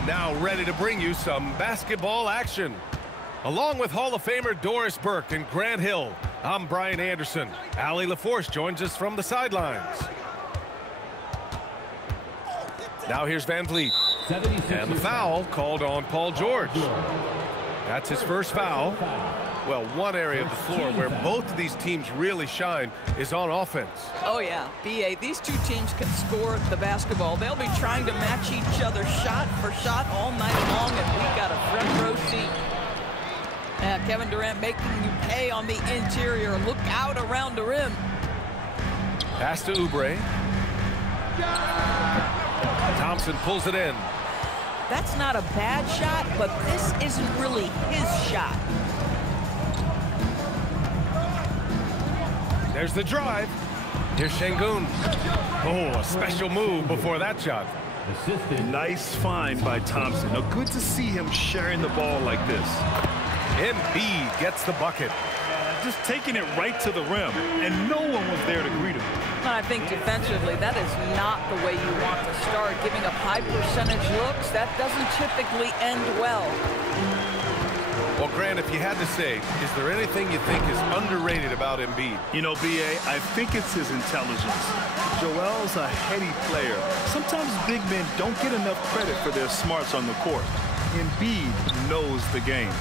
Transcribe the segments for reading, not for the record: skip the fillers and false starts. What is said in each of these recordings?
And now ready to bring you some basketball action. Along with Hall of Famer Doris Burke and Grant Hill, I'm Brian Anderson. Allie LaForce joins us from the sidelines. Now here's Van Vliet. And the foul called on Paul George. That's his first foul. Well, one area of the floor where both of these teams really shine is on offense. Oh, yeah. B.A., these two teams can score the basketball. They'll be trying to match each other shot for shot all night long, and we got a front row seat. Kevin Durant making you pay on the interior. Look out around the rim. Pass to Oubre. Thompson pulls it in. That's not a bad shot, but this isn't really his shot. There's the drive. Here's Şengün. Oh, a special move before that shot. Nice find by Thompson. Now, good to see him sharing the ball like this. Embiid gets the bucket. Just taking it right to the rim, and no one was there to greet him. I think defensively, that is not the way you want to start. Giving up high percentage looks, that doesn't typically end well. Well, Grant, if you had to say, is there anything you think is underrated about Embiid? You know, B.A., I think it's his intelligence. Joel's a heady player. Sometimes big men don't get enough credit for their smarts on the court. Embiid knows the game.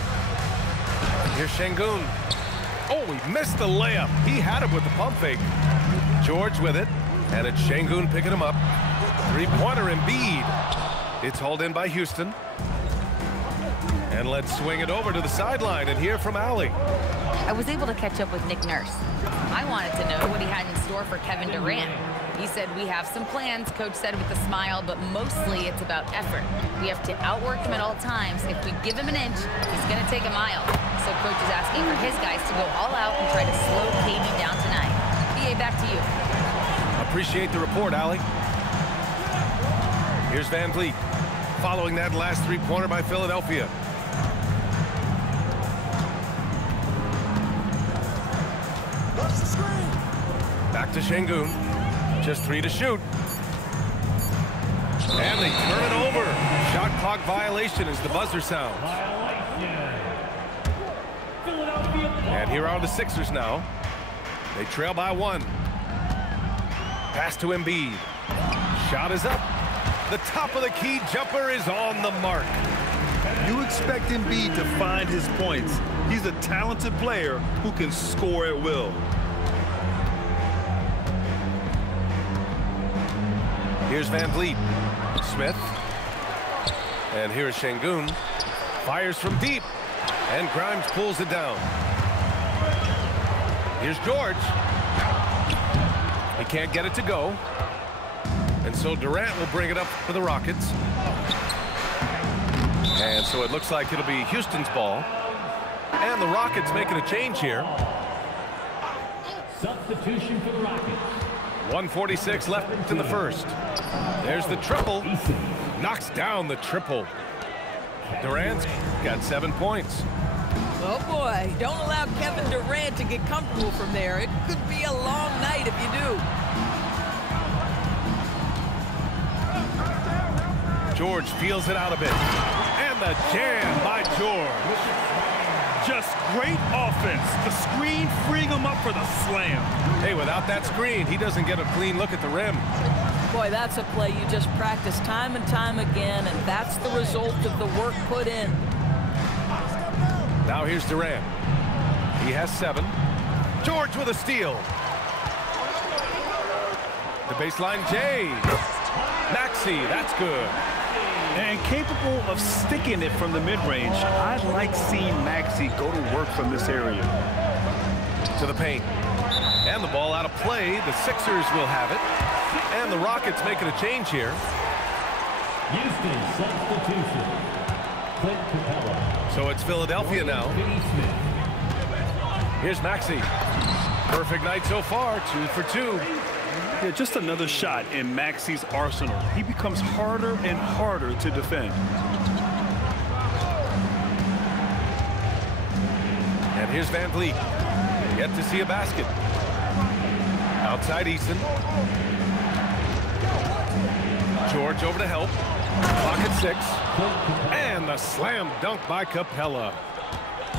Here's Şengün. Oh, he missed the layup. He had it with the pump fake. George with it, and it's Şengün picking him up. Three-pointer Embiid. It's hauled in by Houston. And let's swing it over to the sideline and hear from Allie. I was able to catch up with Nick Nurse. I wanted to know what he had in store for Kevin Durant. He said, we have some plans, Coach said with a smile, but mostly it's about effort. We have to outwork him at all times. If we give him an inch, he's going to take a mile. So Coach is asking for his guys to go all out and try to slow KD down tonight. B.A., back to you. Appreciate the report, Allie. Here's Van Vliet, following that last three-pointer by Philadelphia. Back to Şengün. Just 3 to shoot. And they turn it over. Shot clock violation as the buzzer sounds. And here are the Sixers now. They trail by 1. Pass to Embiid. Shot is up. The top of the key jumper is on the mark. You expect Embiid to find his points. He's a talented player who can score at will. Here's Van Vliet. Smith. And here's Şengün. Fires from deep. And Grimes pulls it down. Here's George. He can't get it to go. And so Durant will bring it up for the Rockets. And so it looks like it'll be Houston's ball. And the Rockets making a change here. Substitution for the Rockets. 1:46 left in the first. There's the triple. Knocks down the triple. Durant's got 7 points. Oh, boy. Don't allow Kevin Durant to get comfortable from there. It could be a long night if you do. George feels it out a bit. And the jam by George. Just great offense. The screen freeing him up for the slam. Hey, without that screen, he doesn't get a clean look at the rim. Boy, that's a play you just practice time and time again, and that's the result of the work put in. Now here's Durant. He has 7. George with a steal. The baseline, Jay. Maxey, that's good. And capable of sticking it from the mid-range. I like seeing Maxey go to work from this area. To the paint. And the ball out of play. The Sixers will have it. And the Rockets making a change here. Houston substitution. Clint Capella. So it's Philadelphia now. Here's Maxey. Perfect night so far. 2 for 2. Yeah, just another shot in Maxey's arsenal. He becomes harder and harder to defend. And here's Van Vliet. Yet to see a basket. Outside Easton. George over to help. Clock at 6. And the slam dunk by Capella.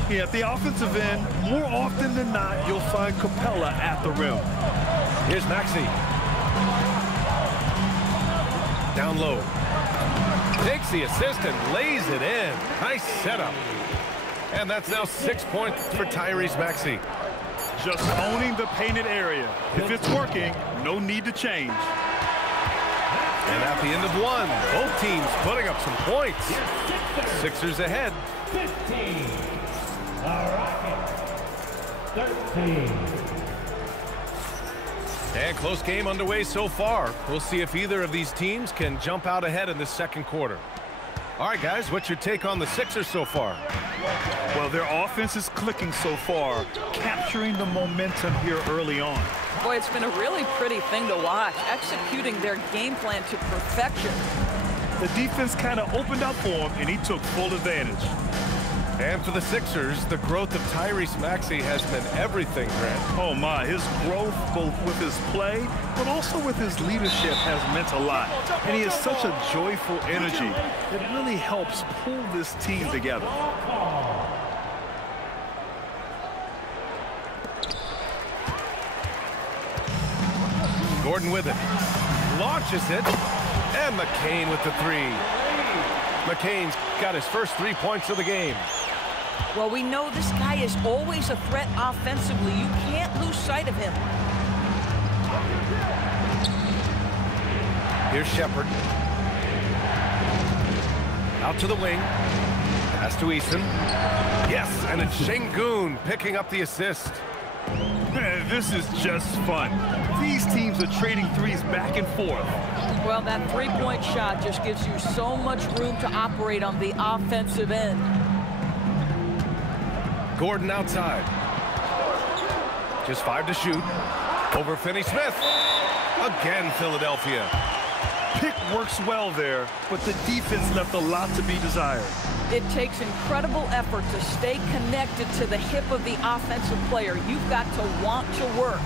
Yeah, at the offensive end, more often than not, you'll find Capella at the rim. Here's Maxey. Down low. Takes the assist and lays it in. Nice setup. And that's now 6 points for Tyrese Maxey. Just owning the painted area. If it's working, no need to change. And at the end of one, both teams putting up some points. Sixers ahead. 15. Rockets. 13. And close game underway so far. We'll see if either of these teams can jump out ahead in the second quarter. All right, guys, what's your take on the Sixers so far? Well, their offense is clicking so far, capturing the momentum here early on. Boy, it's been a really pretty thing to watch, executing their game plan to perfection. The defense kind of opened up for him, and he took full advantage. And for the Sixers, the growth of Tyrese Maxey has been everything, Grant. Oh, my. His growth, both with his play, but also with his leadership, has meant a lot. And he has such a joyful energy that really helps pull this team together. Gordon with it. Launches it. And McCain with the three. McCain's got his first 3 points of the game. Well, we know this guy is always a threat offensively. You can't lose sight of him. Here's Shepherd. Out to the wing. Pass to Eason. Yes, and it's Şengün picking up the assist. Man, this is just fun. These teams are trading threes back and forth. Well, that three-point shot just gives you so much room to operate on the offensive end. Gordon outside. Just 5 to shoot. Over Finney-Smith. Again, Philadelphia. Pick works well there, but the defense left a lot to be desired. It takes incredible effort to stay connected to the hip of the offensive player. You've got to want to work.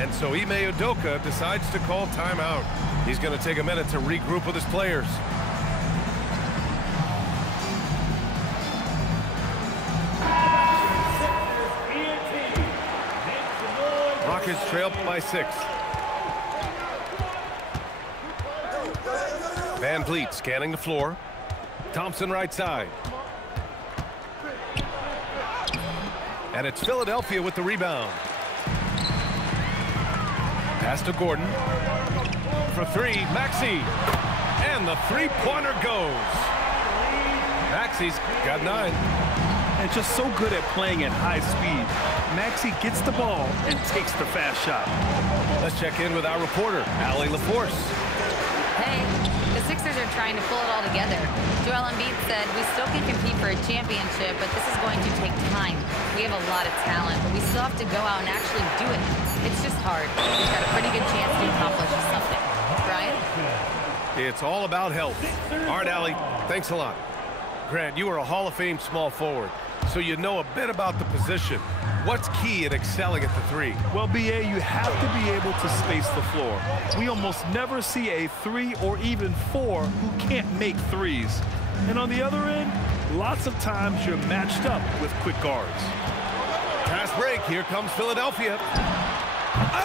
And so Ime Udoka decides to call timeout. He's going to take a minute to regroup with his players. Rockets trail by 6. Van Vliet scanning the floor. Thompson right side. And it's Philadelphia with the rebound. Pass to Gordon. For 3, Maxey. And the three-pointer goes. Maxey's got 9. And just so good at playing at high speed. Maxey gets the ball and takes the fast shot. Let's check in with our reporter, Allie LaForce. Hey, the Sixers are trying to pull it all together. Joel Embiid said, we still can compete for a championship, but this is going to take time. We have a lot of talent, but we still have to go out and actually do it. It's just hard. We've got a pretty good chance to accomplish something. Brian? It's all about health. All right, Allie, thanks a lot. Grant, you are a Hall of Fame small forward, so you know a bit about the position. What's key in excelling at the 3? Well, B.A., you have to be able to space the floor. We almost never see a 3 or even 4 who can't make threes. And on the other end, lots of times you're matched up with quick guards. Pass break. Here comes Philadelphia.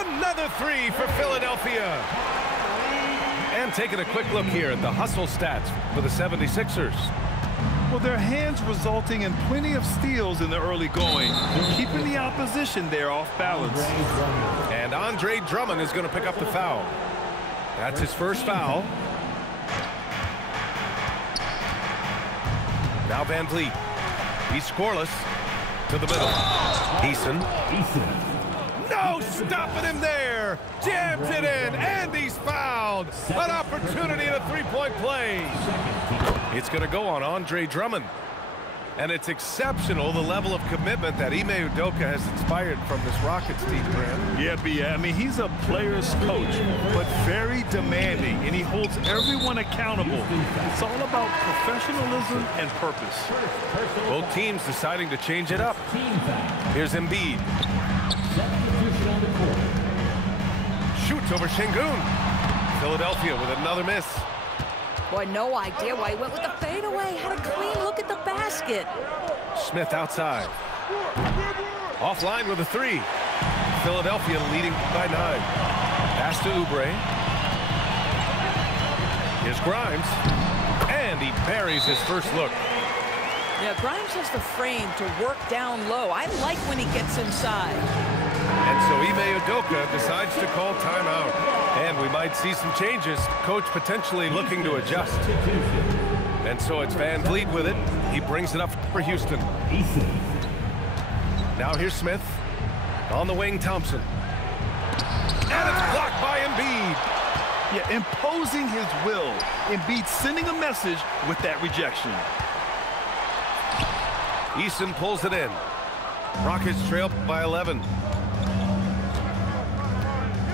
Another 3 for Philadelphia. And taking a quick look here at the hustle stats for the 76ers. Well, their hands resulting in plenty of steals in the early going, keeping the opposition there off balance. And Andre Drummond is going to pick up the foul. That's his first foul. Now Van Vliet. He's scoreless. To the middle. Eason. No stopping him there. Jams it in, and he's fouled. An opportunity in a three-point play. It's going to go on Andre Drummond. And it's exceptional, the level of commitment that Ime Udoka has inspired from this Rockets team, Grant. Yeah, B.A., I mean, he's a player's coach, but very demanding, and he holds everyone accountable. It's all about professionalism and purpose. Both teams deciding to change it up. Here's Embiid. Shoots over Şengün. Philadelphia with another miss. Boy, no idea why he went with the fadeaway. Had a clean look at the basket. Smith outside. Offline with a three. Philadelphia leading by 9. Pass to Oubre. Here's Grimes. And he buries his first look. Yeah, Grimes has the frame to work down low. I like when he gets inside. And so Ime Udoka decides to call timeout. And we might see some changes. Coach potentially looking to adjust. And so it's Van Vliet with it. He brings it up for Houston. Now here's Smith. On the wing, Thompson. And it's blocked by Embiid. Yeah, imposing his will. Embiid sending a message with that rejection. Eason pulls it in. Rockets trail by 11.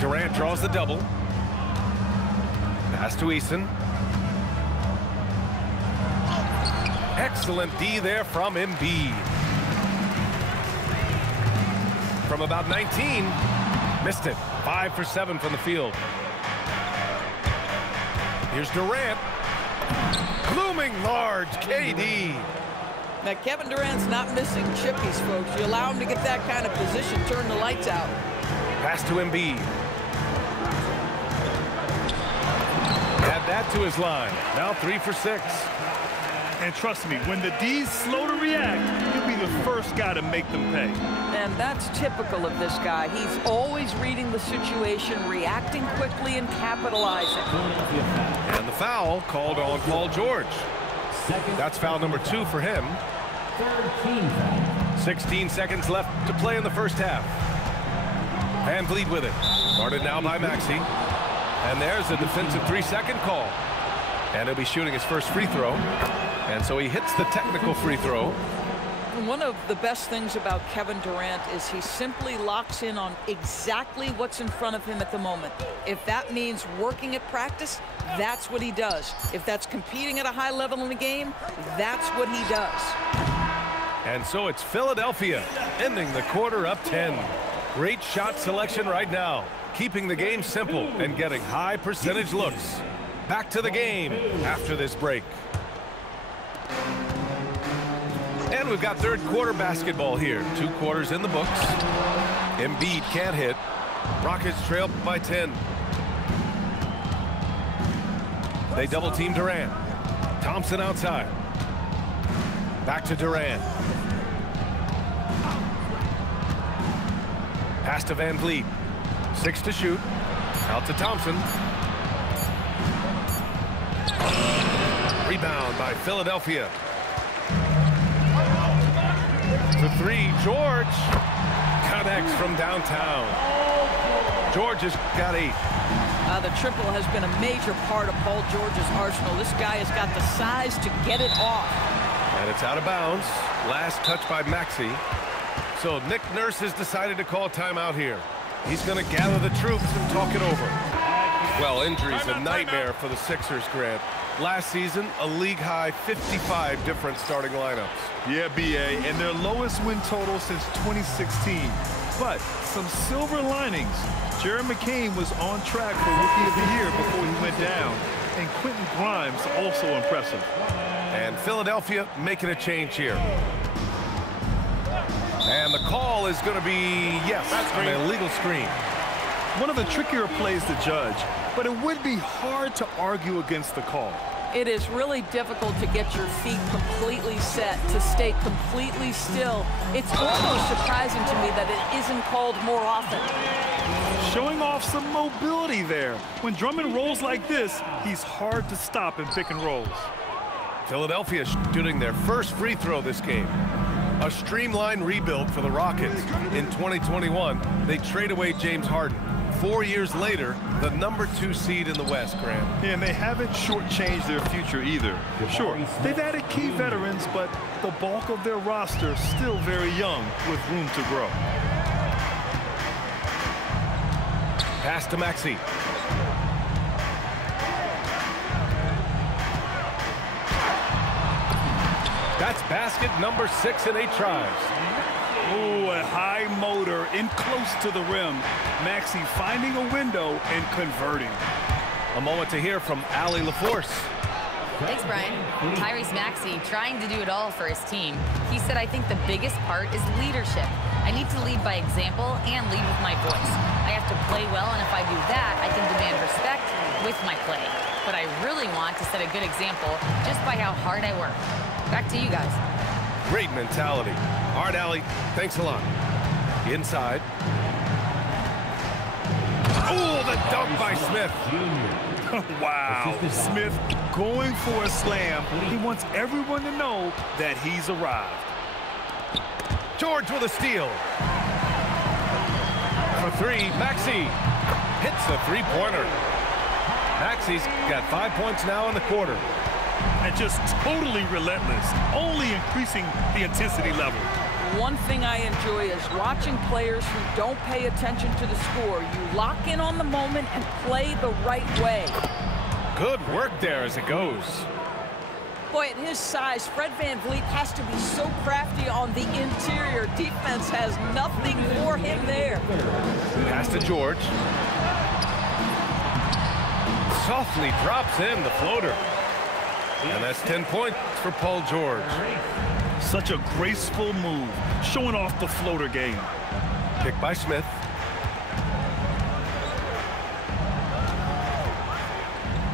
Durant draws the double. Pass to Eason. Excellent D there from Embiid. From about 19. Missed it. 5 for 7 from the field. Here's Durant. Looming large, KD. Now, Kevin Durant's not missing chippies, folks. You allow him to get that kind of position, turn the lights out. Pass to Embiid. Add that to his line. Now 3 for 6. And trust me, when the D's slow to react, he'll be the first guy to make them pay. And that's typical of this guy. He's always reading the situation, reacting quickly, and capitalizing. And the foul called on Paul George. That's foul number 2 for him. 16 seconds left to play in the first half. Van Vliet with it. Guarded now by Maxey. And there's a defensive 3-second call. And he'll be shooting his first free throw. And so he hits the technical free throw. One of the best things about Kevin Durant is he simply locks in on exactly what's in front of him at the moment. If that means working at practice, that's what he does. If that's competing at a high level in the game, that's what he does. And so it's Philadelphia ending the quarter up 10. Great shot selection right now, keeping the game simple and getting high percentage looks. Back to the game after this break. And we've got third quarter basketball here. 2 quarters in the books. Embiid can't hit. Rockets trail by 10. They double team Durant. Thompson outside. Back to Durant. Pass to Van Vliet. 6 to shoot. Out to Thompson. Rebound by Philadelphia. To 3, George connects from downtown. George has got 8. The triple has been a major part of Paul George's arsenal. This guy has got the size to get it off. And it's out of bounds. Last touch by Maxey. So Nick Nurse has decided to call timeout here. He's going to gather the troops and talk it over. Well, injuries a nightmare for the Sixers, Grant. Last season, a league-high 55 different starting lineups. Yeah, B.A., and their lowest win total since 2016. But some silver linings. Jared McCain was on track for Rookie of the Year before he went down. And Quentin Grimes also impressive. And Philadelphia making a change here. And the call is going to be, yes, an illegal screen. One of the trickier plays to judge, but it would be hard to argue against the call. It is really difficult to get your feet completely set, to stay completely still. It's almost surprising to me that it isn't called more often. Showing off some mobility there. When Drummond rolls like this, he's hard to stop in pick and rolls. Philadelphia shooting their first free throw this game. A streamlined rebuild for the Rockets. In 2021, they trade away James Harden. 4 years later, the number 2 seed in the West, Grant. Yeah, and they haven't shortchanged their future either. Sure, they've added key veterans, but the bulk of their roster still very young with room to grow. Pass to Maxey. That's basket number 6 in 8 tries. Oh, a high motor in close to the rim. Maxey finding a window and converting. A moment to hear from Allie LaForce. Thanks, Brian. Tyrese Maxey trying to do it all for his team. He said, I think the biggest part is leadership. I need to lead by example and lead with my voice. I have to play well, and if I do that, I can demand respect with my play. But I really want to set a good example just by how hard I work. Back to you guys. Great mentality. All right, Allie, thanks a lot. Inside. Oh, the dunk by Smith. Wow. Smith going for a slam. He wants everyone to know that he's arrived. George with a steal. For three, Maxey hits a three-pointer. Maxey's got 5 points now in the quarter. And just totally relentless, only increasing the intensity level. One thing I enjoy is watching players who don't pay attention to the score. You lock in on the moment and play the right way. Good work there as it goes. Boy, at his size, Fred VanVleet has to be so crafty on the interior. Defense has nothing for him there. Pass to George. Softly drops in the floater. And that's 10 points for Paul George. Such a graceful move, showing off the floater game. Pick by Smith.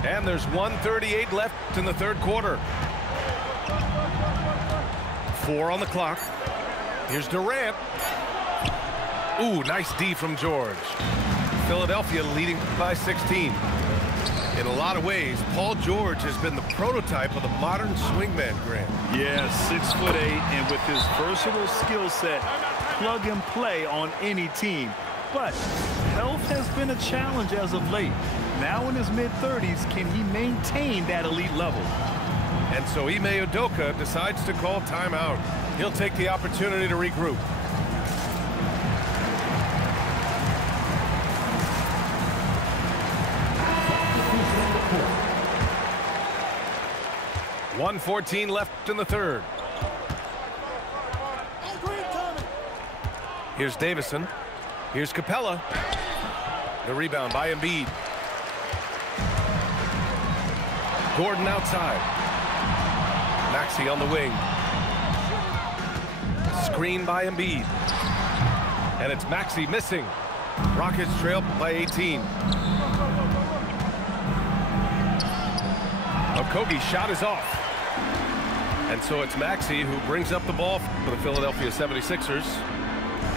And there's 1:38 left in the third quarter. 4 on the clock. Here's Durant. Ooh, nice D from George. Philadelphia leading by 16. In a lot of ways, Paul George has been the prototype of the modern swingman, Grant. Yeah, 6'8", and with his versatile skill set, plug and play on any team. But health has been a challenge as of late. Now in his mid-30s, can he maintain that elite level? And so Ime Udoka decides to call timeout. He'll take the opportunity to regroup. .114 left in the third. Here's Davison. Here's Capella. The rebound by Embiid. Gordon outside. Maxey on the wing. Screen by Embiid. And it's Maxey missing. Rockets trail by 18. Okogie's shot is off. And so it's Maxey who brings up the ball for the Philadelphia 76ers.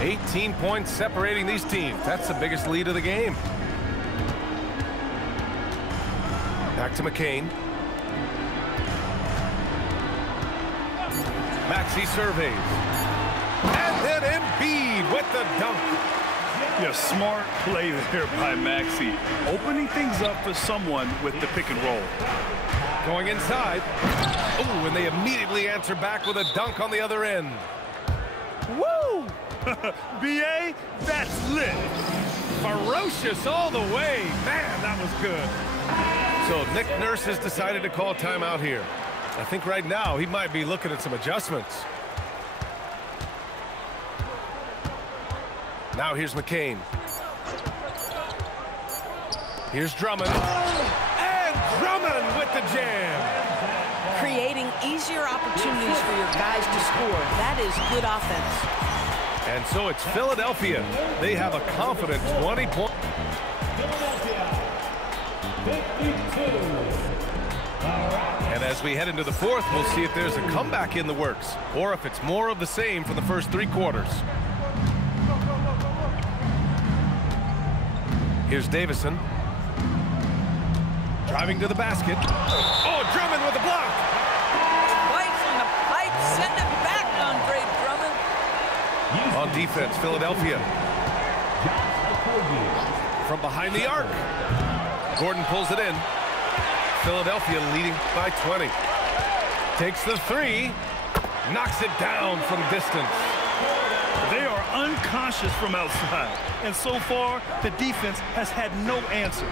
18 points separating these teams. That's the biggest lead of the game. Back to McCain. Maxey surveys. And then Embiid with the dunk. Yeah, smart play there by Maxey. Opening things up for someone with the pick and roll. Going inside. Oh, and they immediately answer back with a dunk on the other end. Woo! B.A., that's lit. Ferocious all the way. Man, that was good. So Nick Nurse has decided to call timeout here. I think right now he might be looking at some adjustments. Now here's McCain. Here's Drummond. And Drummond with the jam. Creating easier opportunities for your guys to score. That is good offense. And so it's Philadelphia. They have a confident 20 point. And as we head into the fourth, we'll see if there's a comeback in the works or if it's more of the same for the first 3 quarters. Here's Davison. Driving to the basket. Oh, Drummond with the block. White's on the pipe. Send it back, Andre Drummond. On defense, Philadelphia. From behind the arc. Gordon pulls it in. Philadelphia leading by 20. Takes the 3. Knocks it down from distance. They are unconscious from outside. And so far, the defense has had no answer.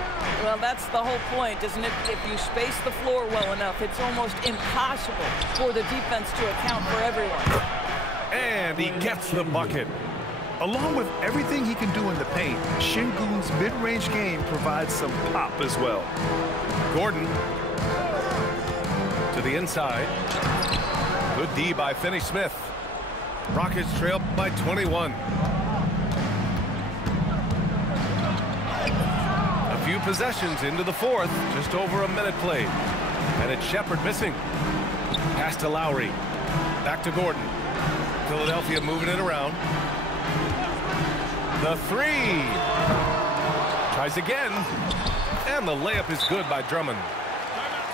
Well, that's the whole point, isn't it? If you space the floor well enough, it's almost impossible for the defense to account for everyone. And he gets the bucket. Along with everything he can do in the paint, Şengün's mid-range game provides some pop as well. Gordon. To the inside. Good D by Finney-Smith. Rockets trail by 21. A few possessions into the fourth. Just over a minute played. And it's Shepherd missing. Pass to Lowry. Back to Gordon. Philadelphia moving it around. The three. Tries again. And the layup is good by Drummond.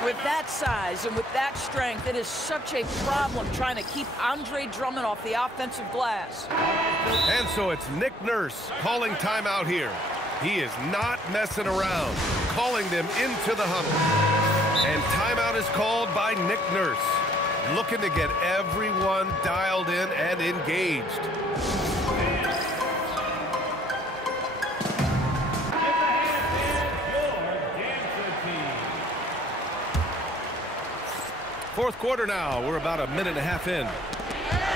With that size and with that strength, it is such a problem trying to keep Andre Drummond off the offensive glass. And so it's Nick Nurse calling timeout here. He is not messing around, calling them into the huddle. And timeout is called by Nick Nurse, looking to get everyone dialed in and engaged. Fourth quarter now. We're about a minute and a half in.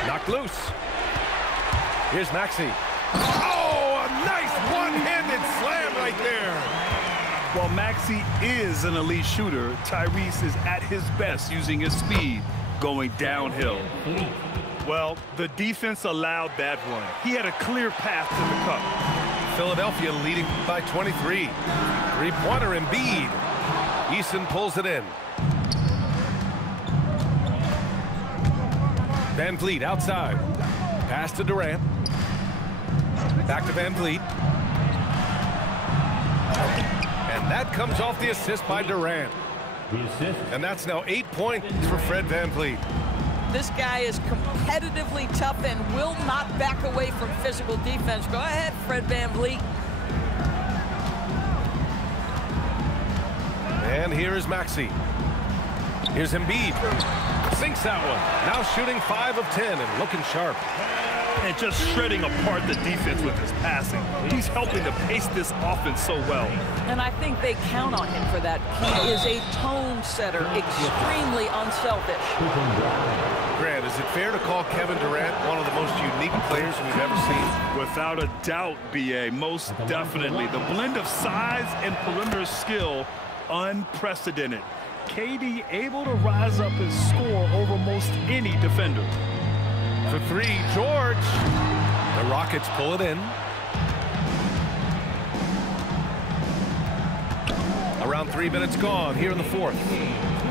Knocked loose. Here's Maxey. Oh, a nice one-handed slam right there. While Maxey is an elite shooter, Tyrese is at his best using his speed going downhill. Well, the defense allowed that one. He had a clear path to the cup. Philadelphia leading by 23. Three-pointer Embiid. Eason pulls it in. Van Vliet outside. Pass to Durant. Back to Van Vliet. And that comes off the assist by Durant. And that's now 8 points for Fred Van Vliet. This guy is competitively tough and will not back away from physical defense. Go ahead, Fred Van Vliet. And here is Maxey. Here's Embiid. Sinks that one. Now shooting 5 of 10 and looking sharp. And just shredding apart the defense with his passing. He's helping to pace this offense so well. And I think they count on him for that. He is a tone setter, extremely unselfish. Grant, is it fair to call Kevin Durant one of the most unique players we've ever seen? Without a doubt, B.A., most definitely. The blend of size and perimeter skill, unprecedented. KD able to rise up and score over most any defender. For three, George. The Rockets pull it in. Around 3 minutes gone here in the fourth.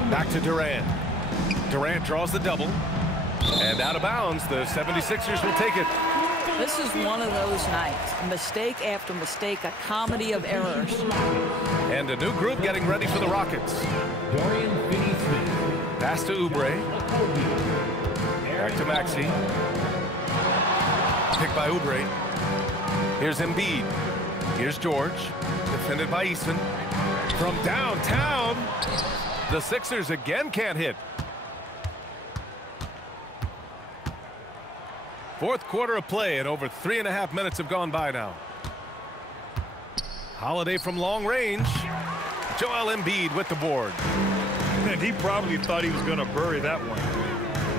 Back to Durant. Durant draws the double. And out of bounds, the 76ers will take it. This is one of those nights. Mistake after mistake, a comedy of errors. And a new group getting ready for the Rockets. Dorian Finney-Smith. Pass to Oubre. Back to Maxey. Picked by Oubre. Here's Embiid. Here's George. Defended by Eason. From downtown, the Sixers again can't hit. Fourth quarter of play, and over 3.5 minutes have gone by now. Holiday from long range. Joel Embiid with the board. And he probably thought he was going to bury that one.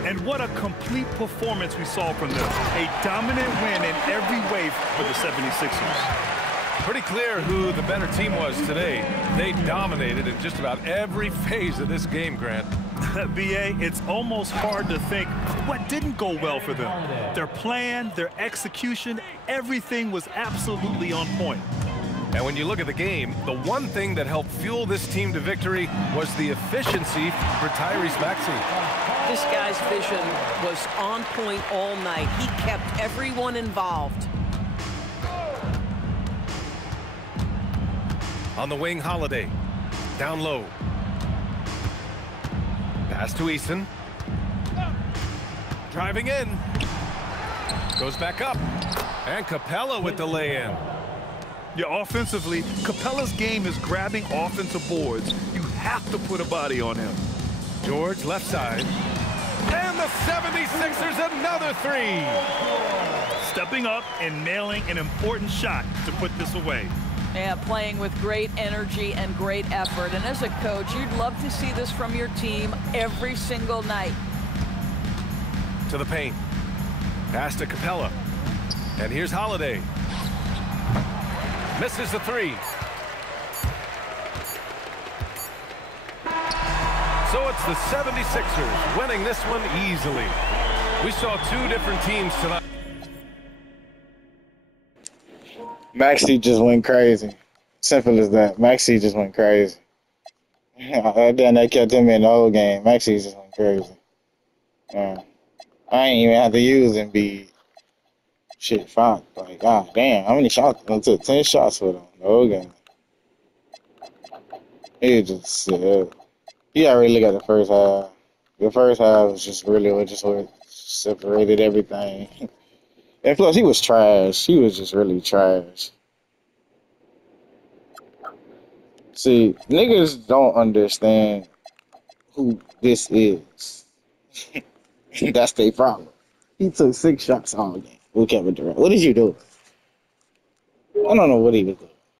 And what a complete performance we saw from them. A dominant win in every way for the 76ers. Pretty clear who the better team was today. They dominated in just about every phase of this game, Grant. B.A., it's almost hard to think what didn't go well for them. Their plan, their execution, everything was absolutely on point. And when you look at the game, the one thing that helped fuel this team to victory was the efficiency for Tyrese Maxey. This guy's vision was on point all night. He kept everyone involved. On the wing, Holiday. Down low. Pass to Eason. Driving in. Goes back up. And Capella with the lay-in. Yeah, offensively, Capella's game is grabbing offensive boards. You have to put a body on him. George left side. And the 76ers another three. Stepping up and nailing an important shot to put this away. Yeah, playing with great energy and great effort. And as a coach, you'd love to see this from your team every single night. To the paint. Pass to Capella. And here's Holiday. Misses the three. So it's the 76ers winning this one easily. We saw two different teams tonight. Maxey just went crazy. Simple as that. Maxey just went crazy. Then they kept him in the whole game. Maxey just went crazy. I ain't even have to use Embiid. Shit, fine. Like, god damn, how many shots? I took 10 shots with him the whole game. He just, you gotta really look at the first half. The first half was just really what separated everything. And plus, he was trash. He was just really trash. See, niggas don't understand who this is. That's their problem. He took 6 shots all game with Kevin Durant. What did you do? I don't know what he was doing.